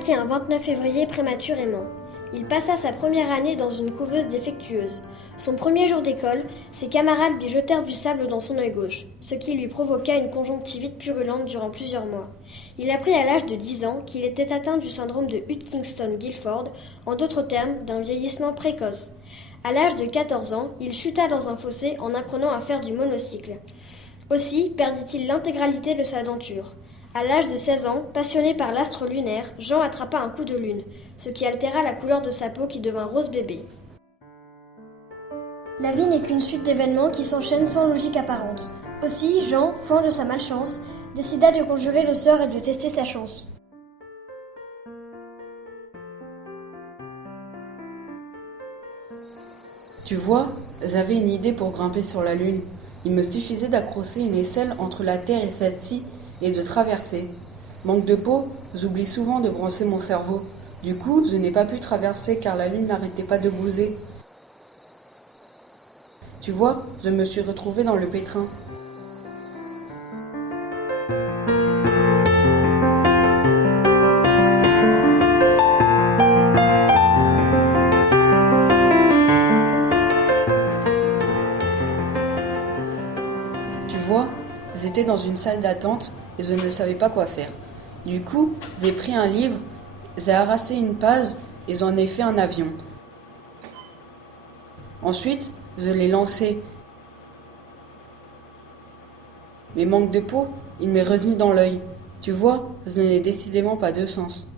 naquit un 29 février prématurément. Il passa sa première année dans une couveuse défectueuse. Son premier jour d'école, ses camarades lui jetèrent du sable dans son œil gauche, ce qui lui provoqua une conjonctivite purulente durant plusieurs mois. Il apprit à l'âge de 10 ans qu'il était atteint du syndrome de Hutchinson-Gilford, en d'autres termes, d'un vieillissement précoce. À l'âge de 14 ans, il chuta dans un fossé en apprenant à faire du monocycle. Aussi perdit-il l'intégralité de sa denture. À l'âge de 16 ans, passionné par l'astre lunaire, Jean attrapa un coup de lune, ce qui altéra la couleur de sa peau qui devint rose bébé. La vie n'est qu'une suite d'événements qui s'enchaînent sans logique apparente. Aussi, Jean, fouant de sa malchance, décida de conjurer le sort et de tester sa chance. Tu vois, j'avais une idée pour grimper sur la Lune. Il me suffisait d'accrocher une aisselle entre la Terre et celle-ci et de traverser. Manque de peau, j'oublie souvent de brancher mon cerveau. Du coup, je n'ai pas pu traverser car la Lune n'arrêtait pas de bouger. Tu vois, je me suis retrouvée dans le pétrin. Tu vois, j'étais dans une salle d'attente et je ne savais pas quoi faire. Du coup, j'ai pris un livre, j'ai arraché une page et j'en ai fait un avion. Ensuite, je l'ai lancé. Mais manque de peau, il m'est revenu dans l'œil. Tu vois, je n'ai décidément pas de sens.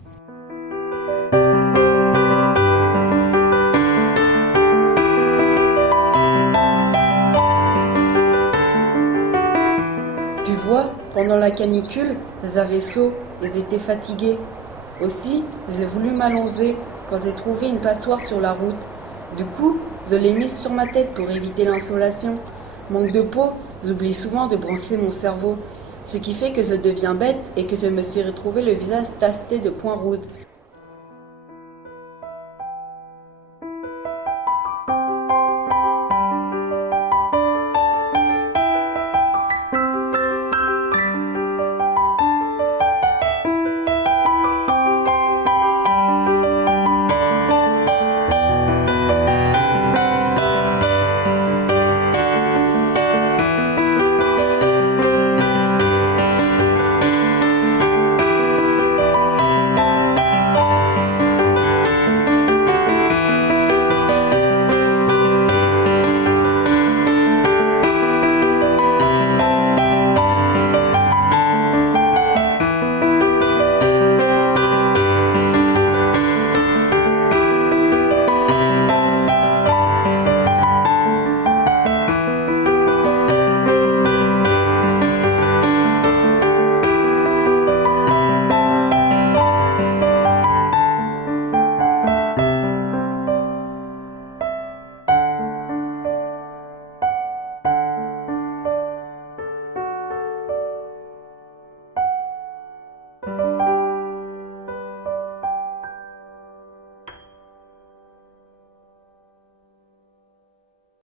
Tu vois, pendant la canicule, j'avais chaud et j'étais fatiguée. Aussi, j'ai voulu m'allonger quand j'ai trouvé une passoire sur la route. Du coup, je l'ai mise sur ma tête pour éviter l'insolation. Manque de peau, j'oublie souvent de brancher mon cerveau. Ce qui fait que je deviens bête et que je me suis retrouvé le visage tacheté de points rouges.